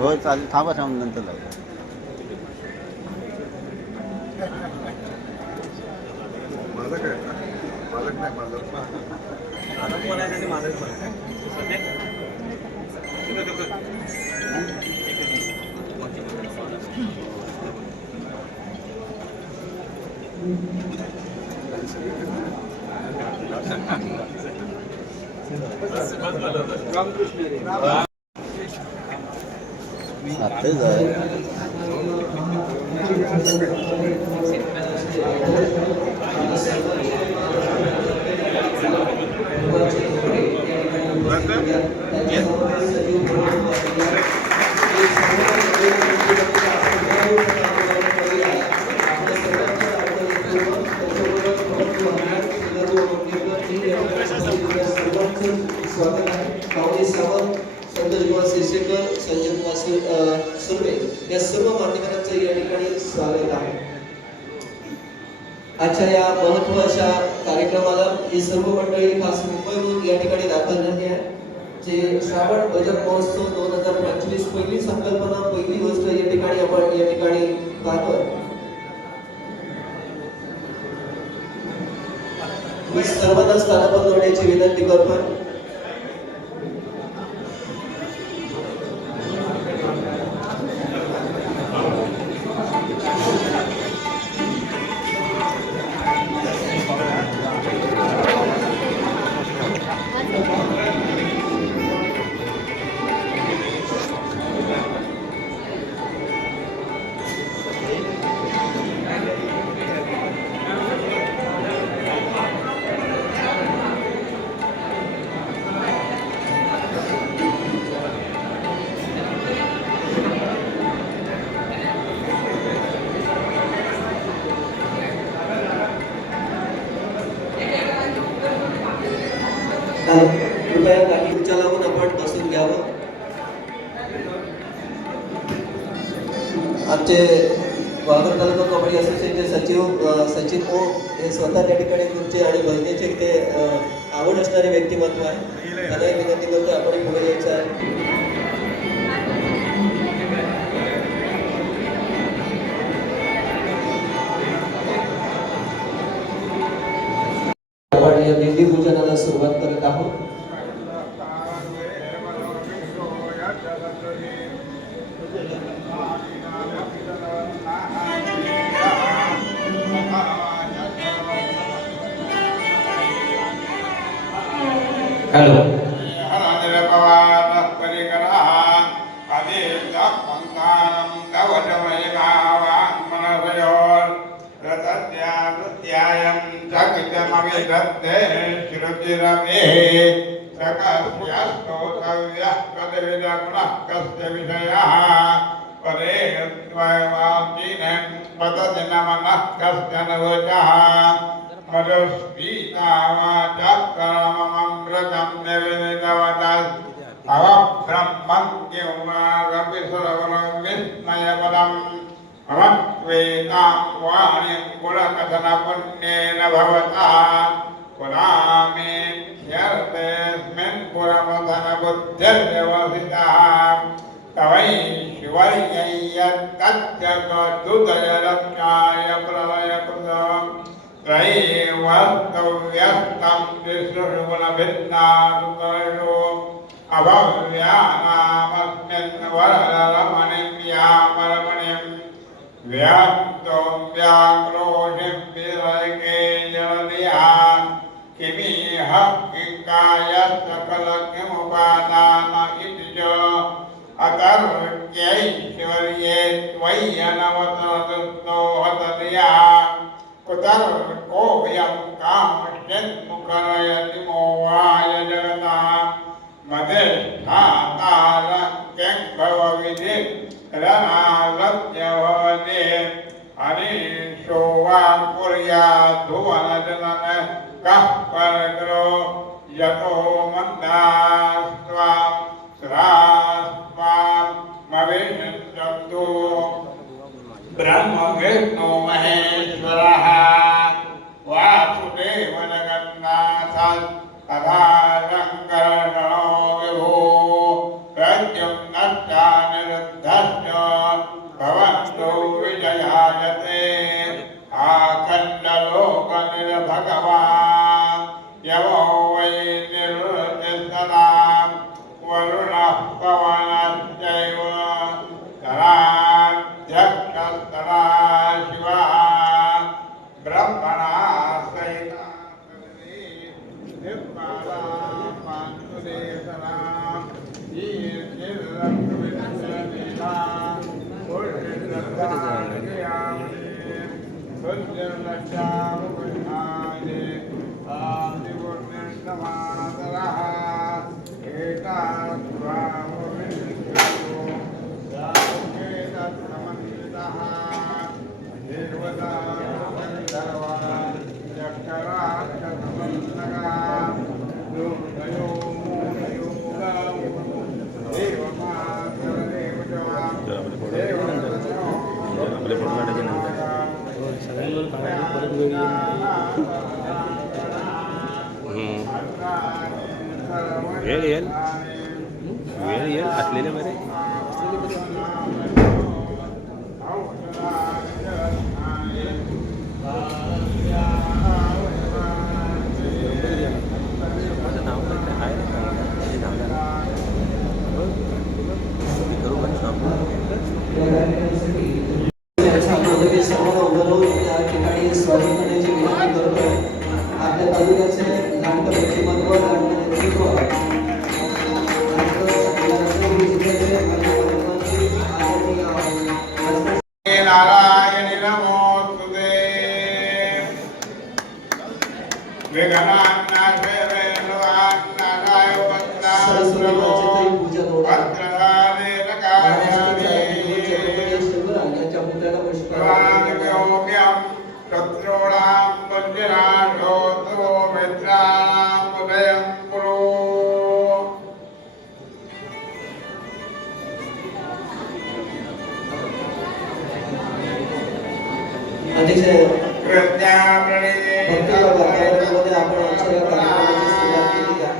होय चालेल, थांबा नंतर जाऊ. मालक आहे ना, मालक नाही मालक बोलायचं आणि मालक बोलायचं. या सर्व मान्यवरांचं या ठिकाणी स्वागत आहे. आजच्या या महत्त्वाच्या कार्यक्रमाला ही सर्व मंडळी खास मुंबईहून या ठिकाणी दाखल झाली आहे. जे श्रावण भजन महोत्सव 2025 पहिली संकल्पना, पहिली गोष्ट या ठिकाणी आपण या ठिकाणी पाहतोय. मी सर्वांना स्थानबद्ध होण्याची विनंती करतोय. कृपया काही उच्च लावून आपण बसून घ्यावं. आमचे वाघर तालुका कबड्डी असोसिएशनचे सचिव सचिन ओ हे स्वतः त्या ठिकाणी तुमचे आणि भजनेचे ते आवड असणारे व्यक्तिमत्व आहे. त्यांनाही विनंती करतो आपण पुढे यायचं आहे. आपण या दिंडी पूजनाला सुरुवात करत आहोत. हॅलो वासुदेव जगन्नाथ तथा शंकर बन्धो विजयायते आखण्डलोकनिर्भगवान् यमो वै निर्वृतिस्तनां वरुणः पवनश्चैव तराध्यक्षस्तरा शिवः ब्रह्मणा सहिता आपले फोटो काढायचे नंतर सगळ्यांवर काढायचे परत वेळ येईल वेळ येईल असलेले बरे नाव आहे सर्वांना उभं राहून त्या ठिकाणी स्वागत करण्याची विनंती करतोय. आपल्या तालुक्याचे नाट्य व्यक्तिमत्व नाट्य नेतृत्व नारायणी नमोस्तुते विघ्नान्नाशे वेणुवान्नादाय सरस्वती मातेची पूजा करून भद्रकाले नकार्याणि याच्या पुत्राला पुष्प प्राणव्योम्यं शत्रूणां वज्रनाशोऽतो मित्राणां उदयं कुरु अतिशय कृत्याप्रणिते भक्तिमय वातावरणामध्ये आपण आजच्या या कार्यक्रमाची सुरुवात केली आहे.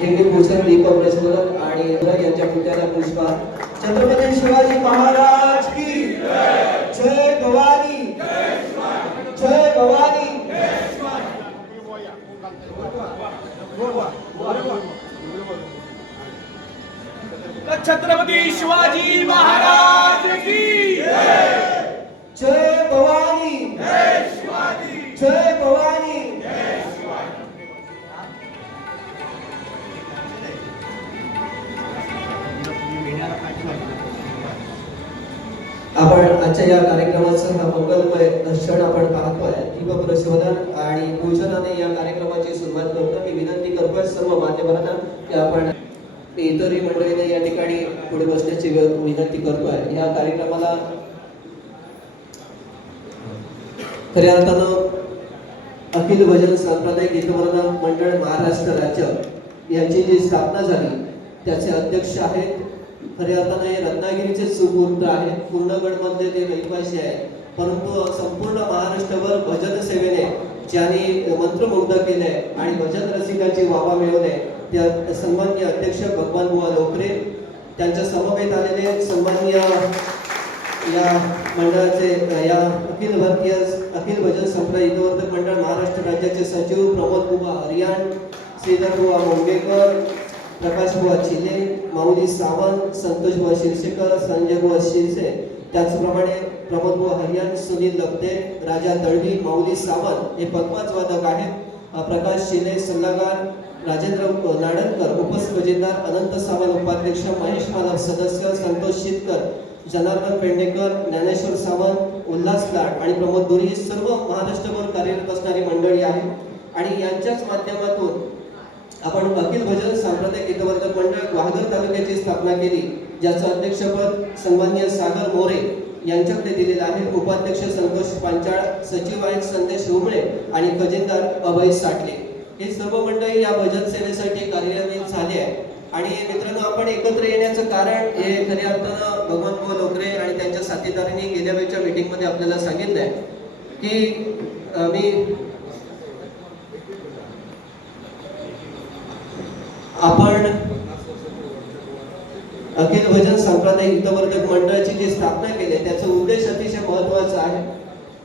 दिंडी भूषण दीपक प्रज्वलन आणि यांच्या पुतळ्याला पुष्पहार. छत्रपती शिवाजी महाराज की जय भवानी जय भवानी. छत्रपती शिवाजी महाराज की जय भवानी जय भवानी. आपण आजच्या या कार्यक्रमाचा हा मंगलमय क्षण आपण पाहतोय. दीपक प्रज्वलन आणि पूजनाने या कार्यक्रमाची सुरुवात करतो. मी विनंती करतोय सर्व मान्यवरांना की आपण इतरही मंडळीने या ठिकाणी पुढे बसण्याची विनंती करतोय. या कार्यक्रमाला खऱ्या अर्थानं अखिल भजन सांप्रदायिक हितवर्धक मंडळ महाराष्ट्र राज्य यांची जी स्थापना झाली त्याचे अध्यक्ष आहेत खऱ्या अर्थानं हे रत्नागिरीचे सुपुत्र आहेत. पूर्णगडमधले ते रहिवासी आहेत, परंतु संपूर्ण महाराष्ट्रभर भजन सेवेने ज्यांनी मंत्रमुग्ध केले आणि भजन रसिकांची वावा मिळवले त्या सन्माननीय अध्यक्ष भगवान बुवा लोकरे, त्यांच्या समवेत आलेले सन्माननीय या मंडळाचे या अखिल भजन संप्रदाय हितवर्धक मंडळ महाराष्ट्र राज्याचे सचिव प्रमोद बुवा हरियाण, श्रीधर बुवा मुंगेकर, प्रकाश बुवा चिले, माऊली सावंत, संतोष बुवा शिरसेकर, संजय बुवा शिरसे, त्याचप्रमाणे प्रमोद बुवा हरियाण, सुनील लपते, राजा दळवी, माऊली सावंत हे पद्माज वादक आहेत. प्रकाश शिले सल्लागार, राजेंद्र नाडनकर उपस्थितदार, अनंत सावंत उपाध्यक्ष, महेश मालक सदस्य, संतोष शितकर, जनार्दन पेंडेकर, ज्ञानेश्वर सावंत, उल्हास लाड आणि प्रमोद दुरी ही सर्व महाराष्ट्रभर कार्यरत असणारी मंडळी आहे. आणि यांच्याच माध्यमातून आपण अखिल भजन सांप्रदायिक हितवर्धक मंडळ वाघर तालुक्याची स्थापना केली, ज्याचं अध्यक्षपद सन्माननीय सागर मोरे यांच्याकडे दिलेलं आहे. उपाध्यक्ष संतोष पांचाळ, सचिव आहेत संदेश रुमळे आणि खजिनदार अभय साठले. हे सर्व मंडळी या भजन सेवेसाठी कार्यान्वित झाले आहे. आणि मित्रांनो, आपण एकत्र येण्याचं कारण हे खऱ्या अर्थानं भगवान बुवा लोकरे आणि त्यांच्या साथीदारांनी गेल्या वेळच्या मीटिंगमध्ये आपल्याला सांगितलंय की अखिल भजन सांप्रदायिक हितवर्धक मंडळाची जी स्थापना केली आहे त्याचा उद्देश अतिशय महत्त्वाचा आहे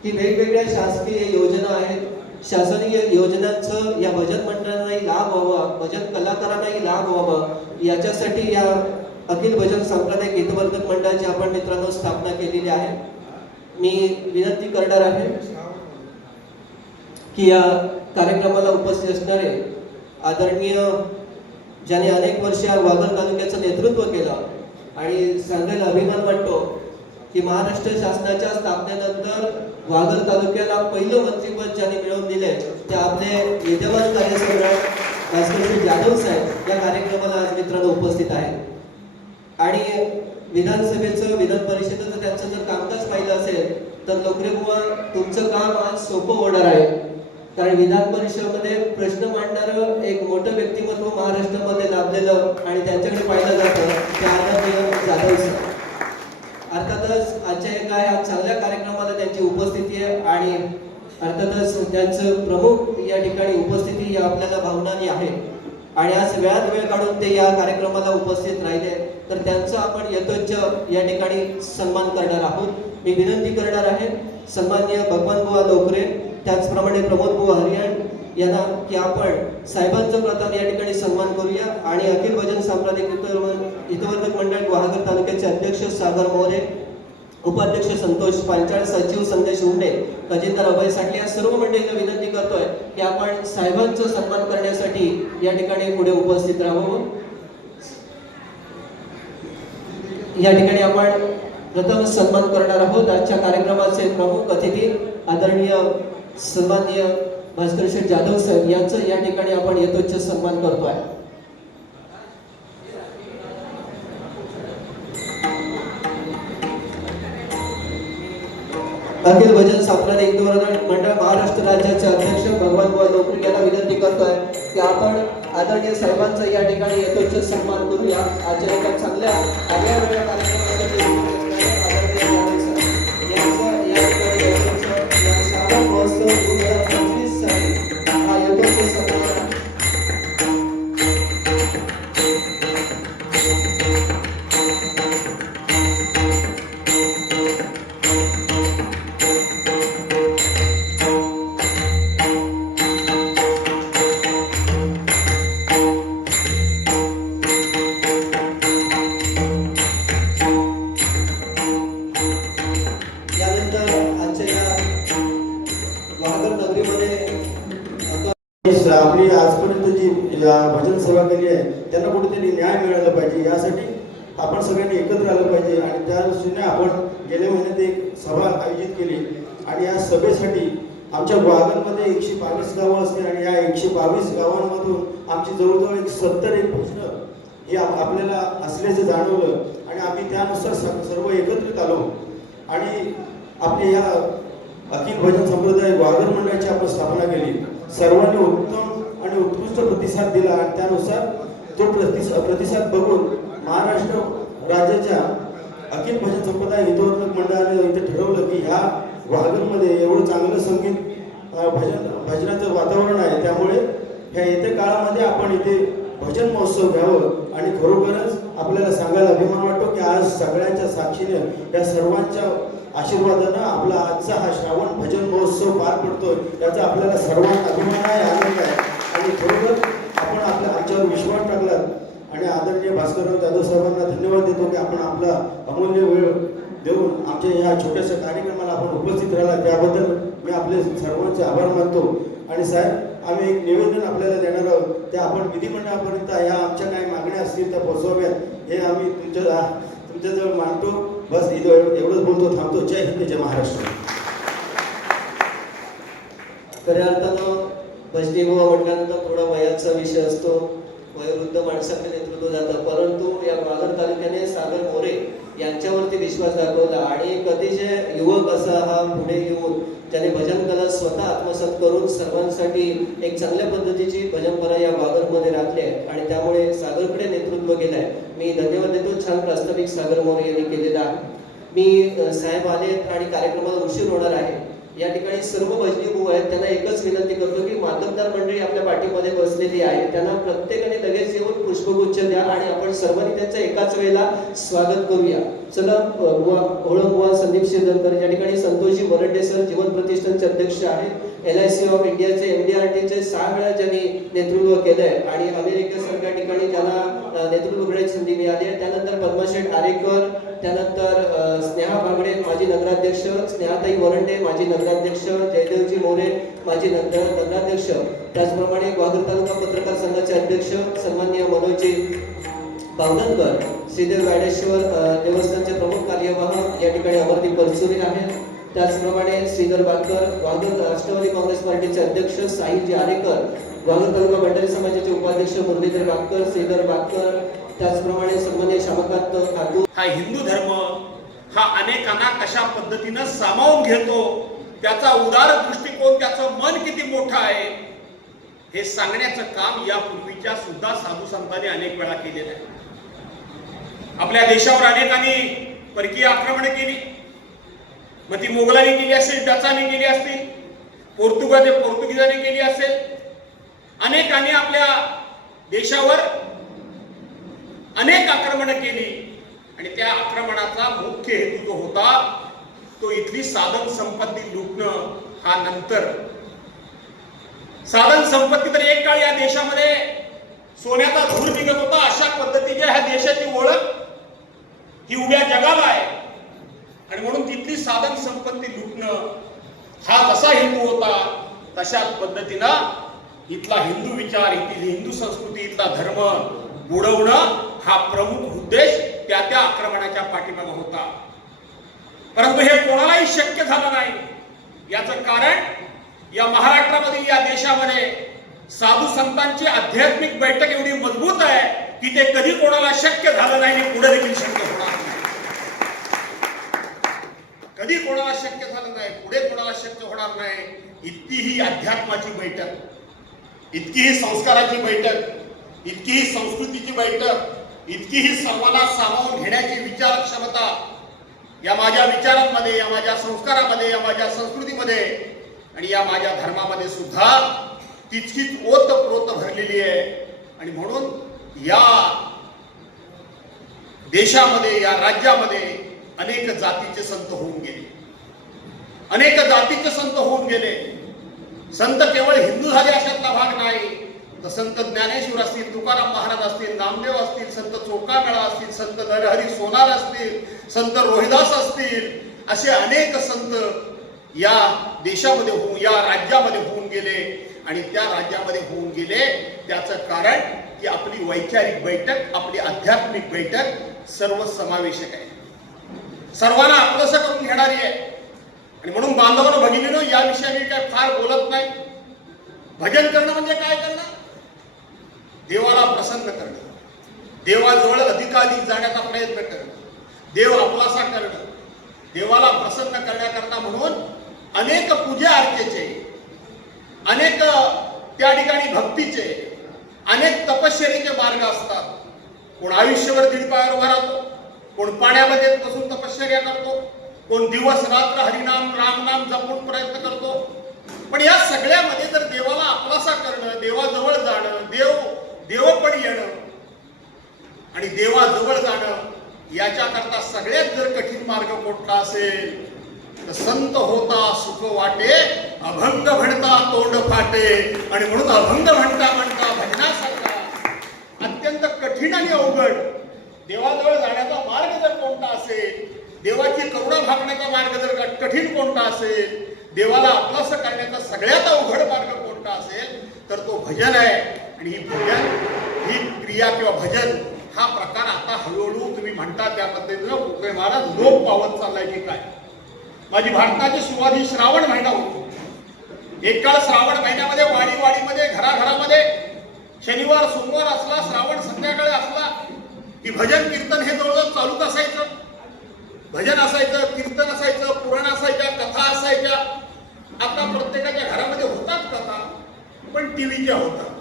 की वेगवेगळ्या शासकीय योजना आहेत, शासनीय योजनांचं या भजन मंडळांनाही लाभ व्हावा, भजन कलाकारांनाही लाभ व्हावा, याच्यासाठी या अखिल भजन सांप्रदायिक हितवर्धक मंडळाची आपण मित्रांनो स्थापना केलेली आहे. मी विनंती करणार आहे की या कार्यक्रमाला उपस्थित असणारे आदरणीय ज्याने अनेक वर्ष वाघर तालुक्याचं नेतृत्व केलं आणि सांगायला अभिमान वाटतो की महाराष्ट्र शासनाच्या स्थापनेनंतर वाघर तालुक्याला पहिलं मंत्रिपद ज्यांनी मिळवून दिले ते आपले विद्यमान कार्यसम्राट भास्करजी जाधव साहेब या कार्यक्रमाला आज मित्रांनो उपस्थित आहेत. आणि विधानसभेचं विधान परिषदेचं त्यांचं जर कामकाज पाहिलं असेल तर लोकरे बुवा तुमचं काम आज सोपं होणार आहे, कारण विधान परिषदेमध्ये प्रश्न मांडणारं एक मोठं व्यक्तिमत्व महाराष्ट्रामध्ये लाभलेलं आणि त्यांच्याकडे पाहिलं जातं ते आदरणीय जाधव सर. अर्थातच आजच्या एका या चांगल्या कार्यक्रमाला त्यांची उपस्थिती आहे आणि अर्थातच त्यांचं प्रमुख या ठिकाणी उपस्थिती ही आपल्याला भावनानी आहे आणि आज वेळात वेळ काढून ते या कार्यक्रमाला उपस्थित राहिले तर त्यांचा आपण यथोच्च या ठिकाणी सन्मान करणार आहोत. मी विनंती करणार आहे सन्माननीय भगवान बुवा लोकरे त्याचप्रमाणे प्रमोद बुवा हरियाण यांना की आपण साहेबांचा प्रथम या ठिकाणी सन्मान करूया आणि अखिल भजन सांप्रदायिक हितवर्धक मंडळ वाघर तालुक्याचे अध्यक्ष सागर मोरे, उपाध्यक्ष संतोष पांचाळ, सचिव संदेश उंडे, खजिनदार अभय साठले या सर्व मंडळींना विनंती करतोय की आपण साहेबांचा सन्मान करण्यासाठी या ठिकाणी पुढे उपस्थित राहावं. या ठिकाणी आपण प्रथम सन्मान करणार आहोत आजच्या कार्यक्रमाचे प्रमुख अतिथी आदरणीय सन्माननीय भास्करजी जाधव साहेब यांचं या ठिकाणी आपण यथोच्च सन्मान करतोय. अखिल भजन सांप्रदायिक हितवर्धक मंडळ महाराष्ट्र राज्याचे अध्यक्ष भगवान बुवा लोकरे यांना विनंती करतोय की आपण आदरणीय साहेबांचा या ठिकाणी यथोचित सन्मान करूया. आजच्या एका चांगल्या आगळ्या वेगळ्या कार्यक्रमासाठी या ठिकाणी या श्रावण महोत्सव 2025 साठी हा यथोचित सन्मान आपली आजपर्यंत जी भजन सेवा केली आहे त्यांना कुठेतरी न्याय मिळाला पाहिजे, यासाठी आपण सगळ्यांनी एकत्र आलं पाहिजे. आणि त्या दृष्टीने आपण गेल्या महिन्यात एक सभा आयोजित केली आणि या सभेसाठी आमच्या वाघरमध्ये 122 गावं असते आणि या 122 गावांमधून आमची जवळजवळ 70 प्रश्न हे आपल्याला असल्याचं जाणवलं आणि आम्ही त्यानुसार सर्व एकत्रित आलो आणि आपल्या या अखिल भजन संप्रदाय वाघर मंडळाची आपण स्थापना केली. सर्वांनी उत्तम आणि उत्कृष्ट प्रतिसाद दिला आणि त्यानुसार तो प्रतिसाद बघून महाराष्ट्र राज्याच्या अखिल भजन संप्रदाय हितवर्धक मंडळाने इथे ठरवलं की ह्या वाघरमध्ये एवढं चांगलं संगीत भजनाचं वातावरण आहे, त्यामुळे ह्या येत्या काळामध्ये आपण इथे भजन महोत्सव घ्यावं. आणि खरोखरच आपल्याला सांगायला अभिमान वाटतो की आज सगळ्यांच्या साक्षीने या सर्वांच्या आशीर्वादानं आपला आजचा हा श्रावण भजन महोत्सव पार पडतोय, याचा आपल्याला सर्वांना अभिमान आहे, आनंद आहे. आणि खरोखर आपण आमच्यावर विश्वास टाकला आणि आदरणीय भास्करराव जाधव साहेबांना धन्यवाद देतो की आपण आपला अमूल्य वेळ देऊन आमच्या ह्या छोट्याशा कार्यक्रमाला आपण उपस्थित राहिला, त्याबद्दल मी आपले सर्वांचे आभार मानतो. आणि साहेब आम्ही एक निवेदन आपल्याला देणार आहोत, ते आपण विधिमंडळापर्यंत ह्या आमच्या काही मागण्या असतील त्या पोहोचवाव्यात हे आम्ही तुमच्याजवळ मानतो. बस एवढंच बोलतो, थांबतो. जय हिंद, जय महाराष्ट्र. खऱ्या अर्थानं भजनी बुवा म्हटल्यानंतर थोडा वयाचा विषय असतो, वयोवृद्ध माणसाकडे नेतृत्व जातं, परंतु या वाघर तालुक्याने सागर मोरे यांच्यावरती विश्वास दाखवला आणि एक अतिशय युवक असा हा पुढे येऊन ज्याने भजन कला स्वतः आत्मसात करून सर्वांसाठी एक चांगल्या पद्धतीची भजन कला या वाघरमध्ये राखली आहे आणि त्यामुळे सागरकडे नेतृत्व केलं आहे. मी धन्यवाद देतो. छान प्रास्ताविक सागर मोरे यांनी केलेला आहे. मी साहेब आले आणि कार्यक्रमाला उशीर होणार आहे, या ठिकाणी सर्व भजनी भाऊ आहेत, त्यांना एकच विनंती करतो की मातब्दार मंडळी आपल्या पाठीमध्ये बसलेली आहे, त्यांना प्रत्येकाने लगेच येऊन पुष्पगुच्छ द्या आणि आपण सर्वांनी त्यांचं एकाच वेळेला स्वागत करूया. चला ओळख संदीप शिरदकर, या ठिकाणी संतोषजी वरंडे सर जीवन प्रतिष्ठानचे अध्यक्ष आहेत, LIC ऑफ इंडियाचे MDRTचे 6 वेळा ज्यांनी नेतृत्व केलंय आणि अमेरिकेसारख्या ठिकाणी त्यांना नेतृत्व करण्याची संधी मिळाली आहे. त्यानंतर पद्माशेठ आरेकर, त्यानंतर स्नेहा बागडे माजी नगराध्यक्ष, स्नेहाताई वरंडे माजी नगराध्यक्ष, जयदेवजी मोरे माजी नगराध्यक्ष, त्याचप्रमाणे ग्वादर तालुका पत्रकार संघाचे अध्यक्ष सन्माननीय मनोजजी बावधनकर, श्रीदेव गाडेश्वर देवस्थानचे प्रमुख कार्यवाह या ठिकाणी अमरदीप परचुरे आहेत. त्याचप्रमाणे श्रीधर बागकर, ग्वादर राष्ट्रवादी काँग्रेस पार्टीचे अध्यक्ष साहिलजी आरेकर, ग्वादर तालुका बंडारी समाजाचे उपाध्यक्ष मुरलीधर बागकर, श्रीधर बागकर, त्याचप्रमाणे सन्माननीय श्यामकांत खातू. हा हिंदू धर्म हा अनेकांना कशा पद्धतीनं सामावून घेतो, त्याचा उदार दृष्टिकोन, त्याचं मन किती मोठं आहे हे सांगण्याचं काम यापूर्वीच्या सुद्धा साधू संतांनी अनेक वेळा केलेलं आहे. आपल्या देशावर अनेकांनी परकीय आक्रमण केली, मग ती मोगलांनी केली असेल, डचांनी केली असतील, पोर्तुगीजांनी केली असेल. अनेकांनी आपल्या देशावर अनेक आक्रमण केली आणि त्या आक्रमणाचा मुख्य हेतू जो होता तो इथली साधन संपत्ती लुटणं. हा नंतर साधन संपत्ती तर एक काळ या देशामध्ये सोन्याचा धूर निघत होता, अशा पद्धतीच्या ह्या देशाची ओळख ही उभ्या जगाला आहे आणि म्हणून तिथली साधन संपत्ती लुटणं हा जसा हेतू होता तशाच पद्धतीनं इथला हिंदू विचार, इथली हिंदू संस्कृती, इथला धर्म बुडवणं हा प्रमुख उद्देश त्या आक्रमणाच्या पाठीमागे होता. परंतु हे कोणालाही शक्य झालं नाही. याचं कारण या महाराष्ट्रामध्ये, या देशामध्ये साधू संतांची आध्यात्मिक बैठक एवढी मजबूत आहे की ते कधी कोणाला शक्य झालं नाही आणि पुढे देखील शक्य होणार नाही. कधी कोणाला शक्य झालं नाही, पुढे कोणाला शक्य होणार नाही. इतकी ही अध्यात्माची बैठक, इतकी ही संस्काराची बैठक, इतकी ही संस्कृतीची बैठक, इतकी ही सर्वांना सामावून घेण्याची विचार क्षमता या माझ्या विचारांमध्ये, या माझ्या संस्कारामध्ये, या माझ्या संस्कृतीमध्ये आणि या माझ्या धर्मामध्ये सुद्धा तितकीच ओतप्रोत भरलेली आहे. आणि म्हणून या देशामध्ये, या राज्यामध्ये अनेक जातीचे संत होऊन गेले, अनेक जातीचे संत होऊन गेले. संत केवळ हिंदू झाले अशातला भाग नाही, तर संत ज्ञानेश्वर असतील, तुकाराम महाराज असतील, नामदेव असतील, संत चोखामेळा असतील, संत नरहरी सोनार असतील, संत रोहिदास असतील, असे अनेक संत या देशामध्ये होऊन, या राज्यामध्ये होऊन गेले. आणि त्या राज्यामध्ये होऊन गेले त्याचं कारण की आपली वैचारिक बैठक, आपली आध्यात्मिक बैठक सर्वसमावेशक आहे, सर्वांना आपलंसं करून घेणारी आहे. आणि म्हणून बांधवांनो, भगिनीनो, या विषयी मी काय फार बोलत नाही. भजन करणं म्हणजे काय करणं? देवाला प्रसन्न करणं, देवाजवळ अधिकाधिक जाण्याचा प्रयत्न करणं, देव आपलासा करणं, देवाला प्रसन्न करण्याकरता म्हणून अनेक पूजा अर्चेचे, अनेक त्या ठिकाणी भक्तीचे, अनेक तपश्चर्येचे मार्ग असतात. कोण आयुष्यभर दीड पायावर उभा राहतो, कोण पाण्यामध्ये बसून तपश्चर्या करतो, कोण दिवस रात्र हरिनाम रामनाम जपून प्रयत्न करतो. पण या सगळ्यामध्ये जर देवाला आपलासा करणं, देवाजवळ जाणं, देवपण येणं आणि देवाजवळ जाणं याच्याकरता सगळ्यात जर कठीण मार्ग कोणता असेल तर संत होता सुख वाटे, अभंग म्हणता तोंड फाटे. आणि म्हणून अभंग म्हणता म्हणता भजनासारखा अत्यंत कठीण आणि अवघड देवाजवळ जाण्याचा मार्ग जर कोणता असेल, देवाची करुणा भागण्याचा मार्ग जर कठीण कोणता असेल, देवाला आपलास करण्याचा सगळ्यात अवघड मार्ग कोणता असेल तर तो भजन आहे. आणि ही भजन, ही क्रिया किंवा भजन हा प्रकार आता हळूहळू तुम्ही म्हणता त्या पद्धतीनं कोकणे महाराज लोप पावत चाललाय की काय. माझी भारताची सुरुवात ही श्रावण महिना होतो. एक काळ श्रावण महिन्यामध्ये वाडीमध्ये, घराघरामध्ये शनिवार सोमवार असला, श्रावण संध्याकाळी असला की भजन कीर्तन हे जवळजवळ चालूच असायचं. भजन असायचं, कीर्तन असायचं, पुराण असायच्या, कथा असायच्या. आता प्रत्येकाच्या घरामध्ये होतात कथा, पण टीव्हीच्या होतात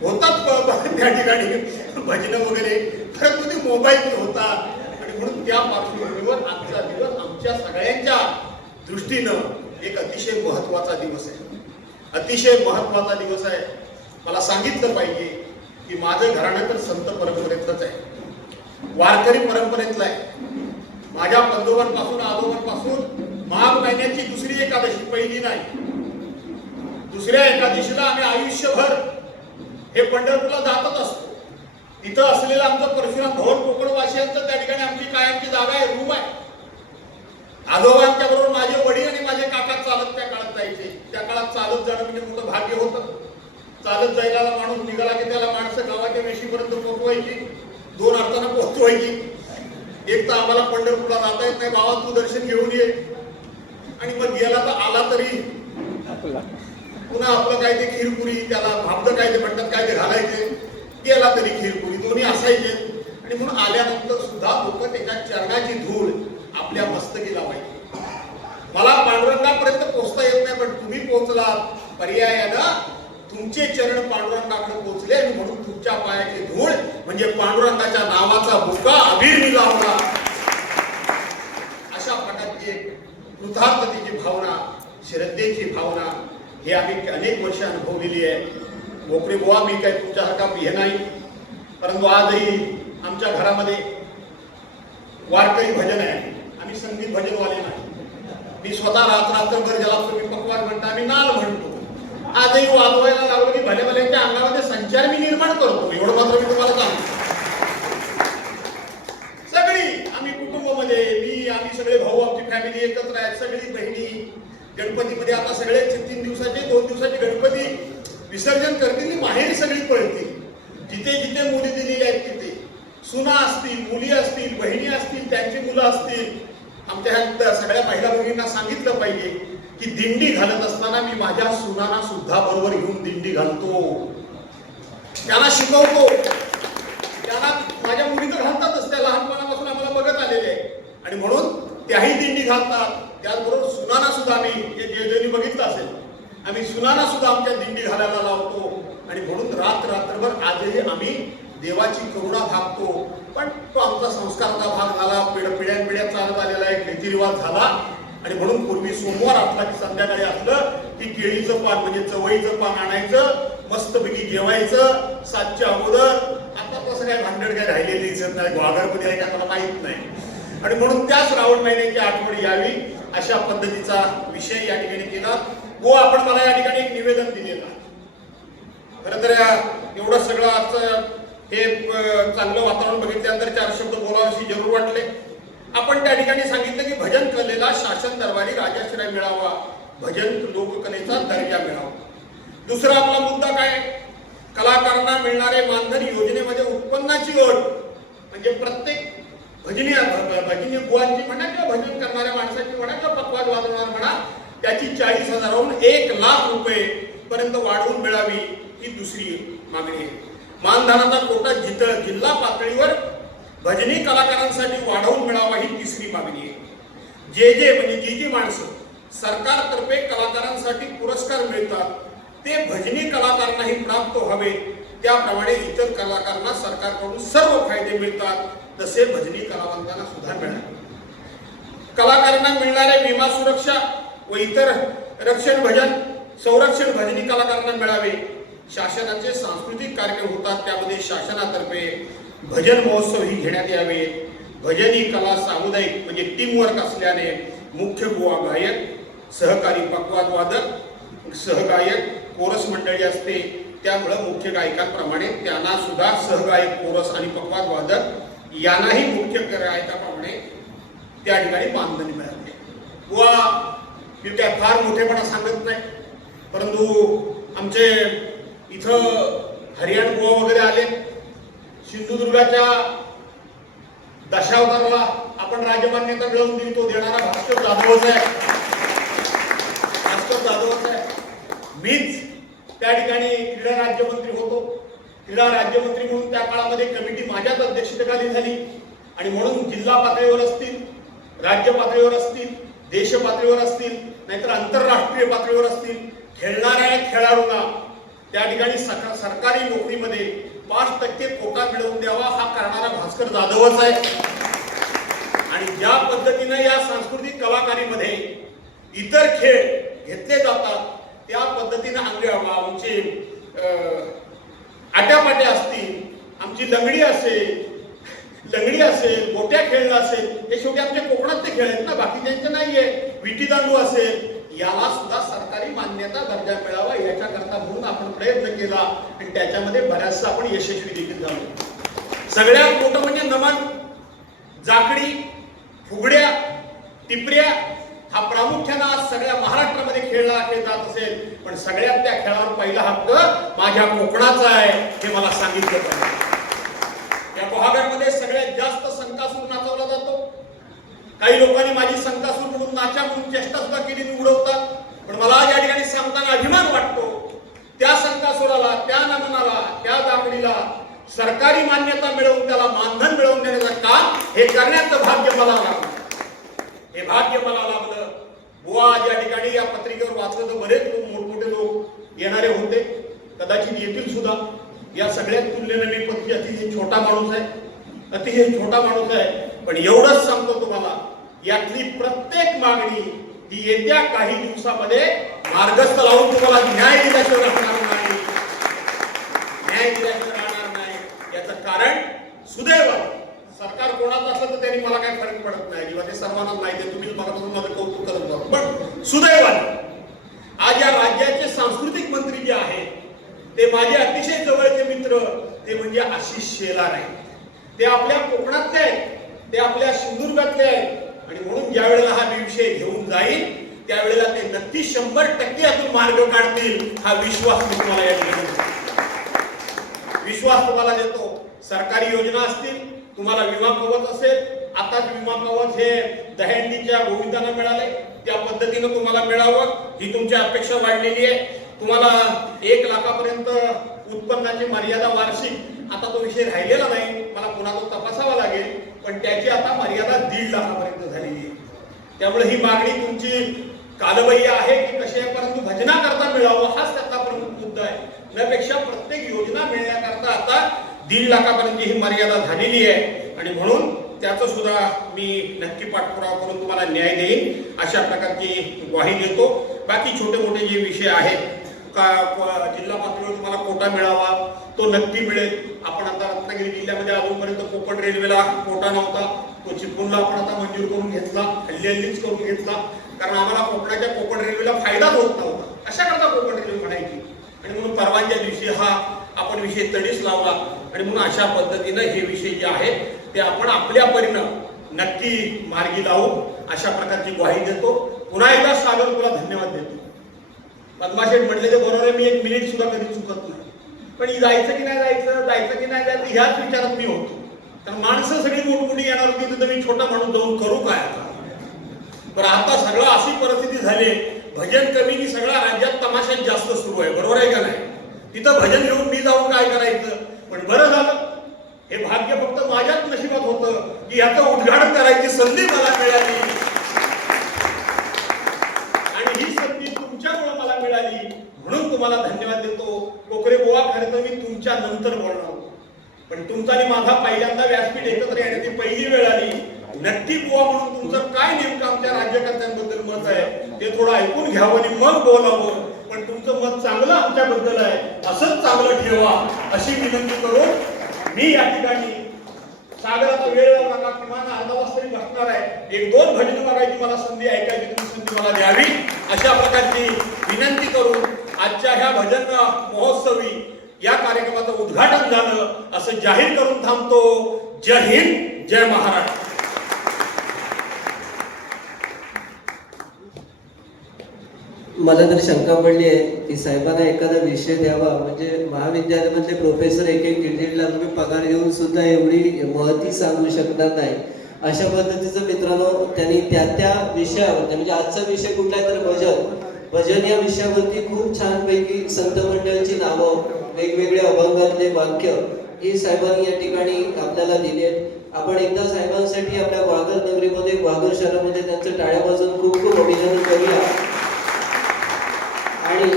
त्या ठिकाणी भजन वगैरे, परंतु ते मोबाईल होतात. आणि म्हणून त्या पार्श्वभूमीवर आजचा दिवस आमच्या सगळ्यांच्या दृष्टीनं एक अतिशय महत्वाचा दिवस आहे, अतिशय महत्वाचा दिवस आहे. मला सांगितलं पाहिजे की माझं घराणं तर संत परंपरेतलंच आहे, वारकरी परंपरेतलं आहे. माझ्या पंजोबांपासून आजोबांपासून माघ महिन्याची दुसरी एकादशी, पहिली नाही, दुसऱ्या एकादशीला आम्ही आयुष्यभर हे पंढरपूरला जातच असतो. तिथं असलेलं आमचं परशुराम भवन कोकणवासियांचं त्या ठिकाणी आमची कायमची जागा आहे, रूम आहे. आजोबांच्या बरोबर माझे वडील आणि माझे काका चालत त्या काळात जायचे. त्या काळात चालत जाणं म्हणजे मोठं भाग्य होतं. चालत जायला माणूस निघाला की त्याला माणसं गावाच्या वेशीपर्यंत पोहोचवायची, 2 अर्थानं पोहोचवायची. एक तर आम्हाला पंढरपूरला जाता येत नाही, बाबा तू दर्शन घेऊन ये, आणि मग गेला तर आला तरी पुन्हा आपलं काय ते खीरपुरी, त्याला भाबडं काय ते म्हणतात, काय ते घालायचे, गेला तरी खीरपुरी, दोन्ही असायचे. आणि म्हणून आल्यानंतर सुद्धा लोक त्याच्या चरणाची धूळ आपल्या मस्तकी लावायची. मला पांडुरंगापर्यंत पोहोचता येत नाही, पण तुम्ही पोहोचलात, पर्यायानं तुमचे चरण पांडुरंगाकडे पोहोचले, आणि म्हणून तुमच्या पायाची धूळ म्हणजे पांडुरंगाच्या नावाचा बुका अबीर निघावला. अशा प्रकारची कृतार्थतेची भावना, श्रद्धेची भावना हे आम्ही अनेक वर्ष अनुभवलेली आहे. गोखरे बुवा, मी काही तुमच्यासारखा हे नाही, परंतु आजही आमच्या घरामध्ये वारकरी भजन आहे. आम्ही संगीत भजनवाले नाही. मी स्वतः रात्रभर ज्याला तुम्ही पकवान म्हणता, आम्ही नाल म्हणतो. आजही वाजवायला लागलो की भल्या भल्यांच्या अंगामध्ये संचार मी निर्माण करतो, एवढं मात्र मी तुम्हाला सांगतो. सगळी आम्ही कुटुंबामध्ये, आम्ही सगळे भाऊ, आमची फॅमिली एकत्र आहेत, सगळी बहिणी. गणपतीमध्ये आता सगळे 3 दिवसाचे 2 दिवसाचे गणपती विसर्जन करतील, माहेरी सगळी पळतील. जिथे जिथे मुली दिलेली आहेत तिथे सुना असतील, मुली असतील, बहिणी असतील, त्यांची मुलं असतील. आमच्या ह्या सगळ्या महिला भगिनींना सांगितलं पाहिजे की दिंडी घालत असताना मी माझ्या सुनांना सुद्धा बरोबर घेऊन दिंडी घालतो, त्यांना शिकवतो. त्यांना माझ्या मुली तर घालतातच, त्या लहानपणापासून आम्हाला बघत आलेले आहे, आणि म्हणून त्याही दिंडी घालतात. त्याचबरोबर सुनांना सुद्धा आम्ही, हे जे बघितलं असेल, आम्ही सुनांना सुद्धा आमच्या दिंडी घालायला लावतो. आणि म्हणून रात्रभर आजही आम्ही देवाची करुणा भागतो. पण तो आमचा संस्काराचा भाग झाला, पिढ्यानपिढ्या चालत आलेला एक रीतिरिवाज झाला. आणि म्हणून पूर्वी सोमवार असला की संध्याकाळी असलं की केळीचं पान म्हणजे चवळीचं पान आणायचं, मस्तपैकी जेवायचं 7च्या अगोदर. आता तसं काय भांडण काय राहिलेली दिसत नाही, ग्वागरमध्ये आहे का त्याला माहीत नाही. आणि म्हणून त्या श्रावण महिन्याची आठवण यावी अशा पद्धतीचा विषय या ठिकाणी केला. व आपण मला या ठिकाणी एक निवेदन दिलेलं. खरं तर एवढं सगळं आजचं हे चांगलं वातावरण बघितल्यानंतर 4 शब्द बोलावेसे जरूर वाटले. आपण त्या ठिकाणी सांगितलं की भजन कलेला शासन दरबारी राजाश्रय मिळावा, भजन लोककलेचा दर्जा मिळावा. दुसरा आपला मुद्दा काय, कलाकारांना मिळणारे मानधन योजनेमध्ये उत्पन्नाची अट म्हणजे प्रत्येक भजनी बुवांची म्हणा किंवा भजन करणाऱ्या माणसाची म्हणा किंवा पकवाज वाजवणार म्हणा, त्याची 40,000हून 1,00,000 रुपये पर्यंत वाढवून मिळावी ही दुसरी मागणी आहे. मानधनाचा कोटा जिल्हा पातळीवर भजनी कलाकारांसाठी वाढवून मिळावा ही तिसरी मागणी आहे. जे म्हणजे जी माणसं सरकारतर्फे कलाकारांसाठी पुरस्कार मिळतात ते भजनी कलाकारांनाही प्राप्त व्हावे, त्याप्रमाणे इतर कलाकारांना सरकारकडून सर्व फायदे मिळतात तसे भजनी कलावंतांना सुद्धा मिळावे. कलाकारांना मिळणारे विमा सुरक्षा व इतर रक्षण भजन संरक्षण भजनी कलाकारांना मिळावे. शासनाचे सांस्कृतिक कार्यक्रम होतात त्यामध्ये शासनातर्फे भजन महोत्सव ही घेण्यात यावे. भजनी कला सामुदायिक म्हणजे टीम वर्क असल्याने मुख्य बुवा गायक, सहकारी पकवाद वादक, सहगायक, कोरस मंडळी असते, त्यामुळे मुख्य गायकांप्रमाणे त्यांना सुद्धा सहगायक, कोरस आणि पकवाद वादक यांनाही मुख्य गायकाप्रमाणे त्या ठिकाणी मानधन मिळाले. बुवा मी काय फार मोठेपणा सांगत नाही, परंतु आमचे इथं हरियाण बुवा वगैरे आले. सिंधुदुर्गाच्या दशावताराला आपण राजमान्यता मिळवून दिली, तो देणारा भास्कर जाधवच आहे. मीच त्या ठिकाणी क्रीडा राज्यमंत्री होतो. क्रीडा राज्यमंत्री म्हणून त्या काळामध्ये कमिटी माझ्याच अध्यक्षतेखाली झाली. आणि म्हणून जिल्हा पातळीवर असतील, राज्य पातळीवर असतील, देश पातळीवर असतील, नाहीतर आंतरराष्ट्रीय पातळीवर असतील, खेळणाऱ्या खेळाडूंना त्या ठिकाणी सरकारी नोकरीमध्ये 5% कोटा मिळवून द्यावा हा करणारा भास्कर जाधवच आहे. आणि ज्या पद्धतीने या सांस्कृतिक कलाकारीमध्ये इतर खेळ घेतले जातात त्या पद्धतीने आमचे आट्यापाट्या असतील, आमची लंगडी असेल, गोट्या खेळणं असेल, हे शेवटी आमच्या कोकणातले खेळ आहेत ना, बाकीच्यांचे नाहीये. विटीदांडू असेल, याला सुद्धा सरकारी मान्यता दर्जा मिळावा याच्याकरता म्हणून आपण प्रयत्न केला आणि त्याच्यामध्ये बऱ्याचसा आपण यशस्वी देखील झालो. सगळ्यात मोठं म्हणजे नमन, जाकडी, फुगड्या, टिपऱ्या हा प्रामुख्याने आज सगळ्या महाराष्ट्रामध्ये खेळला जात असेल, पण सगळ्यात त्या खेळावर पहिला हक्क माझ्या कोकणाचा आहे हे मला सांगितलं पाहिजे. या गुहागरमध्ये सगळ्यात जास्त संकासूर नाचवला जातो. काही लोकांनी माझी संकासूर म्हणून नाचा म्हणून चेष्टा सुद्धा केली उडवतात, पण मला आज या ठिकाणी सांगताना अभिमान वाटतो. त्या संकासुराला, त्या नमनाला, त्या जाकडीला सरकारी मान्यता मिळवून त्याला मानधन मिळवून देण्याचं काम हे करण्याचं भाग्य मला लाभलं. हे भाग्य मला लाभलं. बुवा या ठिकाणी या पत्रिकेवर वाचलं तर बरेच मोठमोठे लोक येणारे होते, कदाचित येतील सुद्धा. या सगळ्या तुलनेने मी पत्रिका अतिशय छोटा माणूस आहे, पण एवढंच सांगतो तुम्हाला, यातली प्रत्येक मागणी ही येत्या काही दिवसामध्ये मार्गस्थ लावून तुम्हाला न्याय दिल्याशिवाय राहणार नाही. याचं कारण सुदैवाने सरकार कोणाचं असलं तर त्यांनी मला काही फरक पडत नाही किंवा ते सर्वांनाच नाही, ते तुम्हीच मगापासून माझं कौतुक करत जातो. पण सुदैवाने आज या राज्याचे सांस्कृतिक मंत्री जे आहेत ते माझे अतिशय जवळचे मित्र, ते म्हणजे आशिष शेलार आहेत. ते आपल्या कोकणातले आहेत, ते आपल्या सिंधुदुर्गातले आहेत आणि म्हणून ज्या वेळेला हा विषय घेऊन जाईल त्यावेळेला ते नक्की 100% यातून मार्ग काढतील हा विश्वास मी तुम्हाला या ठिकाणी देतो. सरकारी योजना असतील, तुम्हाला विमा कवच असेल, आताच विमा कवच हे दहीहंडीच्या गोविंदांना मिळाले, त्या पद्धतीने तुम्हाला मिळावं ही तुमची अपेक्षा वाढलेली आहे. तुम्हाला 1 लाखापर्यंत उत्पन्नाची मर्यादा वार्षिक, आता तो विषय राहिलेला नाही, मला पुन्हा तो तपासावा लागेल, पण त्याची आता मर्यादा 1.5 लाखापर्यंत झालेली आहे. त्यामुळे ही मागणी तुमची कालबाह्य आहे की कशी आहे, परंतु भजनाकरता मिळावं हाच त्याचा प्रमुख मुद्दा आहे. त्यापेक्षा प्रत्येक योजना मिळण्याकरता आता 1.5 लाखापर्यंत ही मर्यादा झालेली आहे आणि म्हणून त्याचं सुद्धा मी नक्की पाठपुरावा करून तुम्हाला न्याय देईन अशा प्रकारची ग्वाही देतो. बाकी छोटे मोठे जे विषय आहेत का जिल्हा पातळीवर तुम्हाला कोटा मिळावा तो नक्की मिळेल. आपण आता रत्नागिरी जिल्ह्यामध्ये अजूनपर्यंत कोकण रेल्वेला कोटा नव्हता, तो चिपळूणला आपण आता मंजूर करून घेतला, हल्लीच करून घेतला, कारण आम्हाला कोकण रेल्वेला फायदाच होत नव्हता. अशा करता कोकण रेल्वे म्हणायची आणि म्हणून परवानच्या दिवशी हा आपण विषय तडीस लावला आणि म्हणून अशा पद्धतीनं हे विषय जे आहेत ते आपण आपल्या परीनं नक्की मार्गी लावू अशा प्रकारची ग्वाही देतो. पुन्हा एकदा सागर तुला धन्यवाद देतो. पद्माशेठ म्हटले ते बरोबर आहे, मी 1 मिनिट सुद्धा कधी चुकत नाही, पण जायचं की नाही जायचं ह्याच विचारात मी होतो. कारण माणसं सगळी मोठमोठी येणार होती, तिथं मी छोटा माणूस जाऊन करू काय आता. पण आता सगळं अशी परिस्थिती झाली, भजन कमी सगळ्या राज्यात तमाशात जास्त सुरू आहे, बरोबर आहे का नाही. तिथं भजन घेऊन मी जाऊन काय करायचं, पण बरं झालं हे भाग्य फक्त माझ्याच नशिबात होतं की याचं उद्घाटन करायची संधी मला मिळाली आणि ही संधी तुमच्यामुळे मला मिळाली म्हणून तुम्हाला धन्यवाद देतो. कोकरे बुवा, खरं तर मी तुमच्या नंतर बोलणार होतो, पण तुमचा आणि माझा पहिल्यांदा व्यासपीठ एकत्र येण्याची पहिली वेळ आली. नक्की बुवा म्हणून तुमचं काय नेमकं आमच्या राज्यकर्त्यांबद्दल मत आहे ते थोडं ऐकून घ्यावं आणि मग बोलावं. पण तुमचं मत चांगलं आमच्याबद्दल आहे, असंच चांगलं ठेवा अशी विनंती करून मी या ठिकाणी सागराचा वेळ लागा किमान अर्धा तास तरी बसणार आहे. 1-2 भजन बघायची मला संधी, ऐकायची तुम्ही संधी मला द्यावी अशा प्रकारची विनंती करून आजच्या ह्या भजन महोत्सवी या कार्यक्रमाचं उद्घाटन झालं असं जाहीर करून थांबतो. जय हिंद, जय महाराष्ट्र. मला तर शंका पडली आहे की साहेबांना एखादा विषय द्यावा, म्हणजे महाविद्यालयामधले प्रोफेसर 1-1 लाख रुपये पगार घेऊन सुद्धा एवढी महती सांगू शकणार नाही. अशा पद्धतीचं मित्रांनो त्यांनी त्या विषयावर, म्हणजे आजचा विषय कुठला आहे तर भजन या विषयावरती खूप छानपैकी संत मंडळाची नावं, वेगवेगळे अभंगातले वाक्य हे साहेबांनी या ठिकाणी आपल्याला दिली आहेत. आपण एकदा साहेबांसाठी आपल्या वाघर नगरीमध्ये, वाघर शहरामध्ये त्यांचं टाळ्या वाजवून खूप खूप अभिनंदन करूया. आणि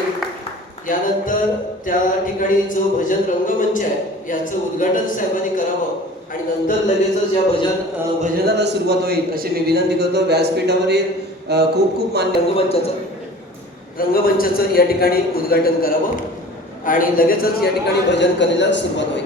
यानंतर त्या ठिकाणी जो भजन रंगमंच आहे याचं उद्घाटन साहेबांनी करावं आणि नंतर लगेचच या भजनाला सुरुवात होईल अशी मी विनंती करतो. व्यासपीठावरील खूप खूप मान्य रंगमंचाचं या ठिकाणी उद्घाटन करावं आणि लगेचच या ठिकाणी भजन करायला सुरुवात होईल.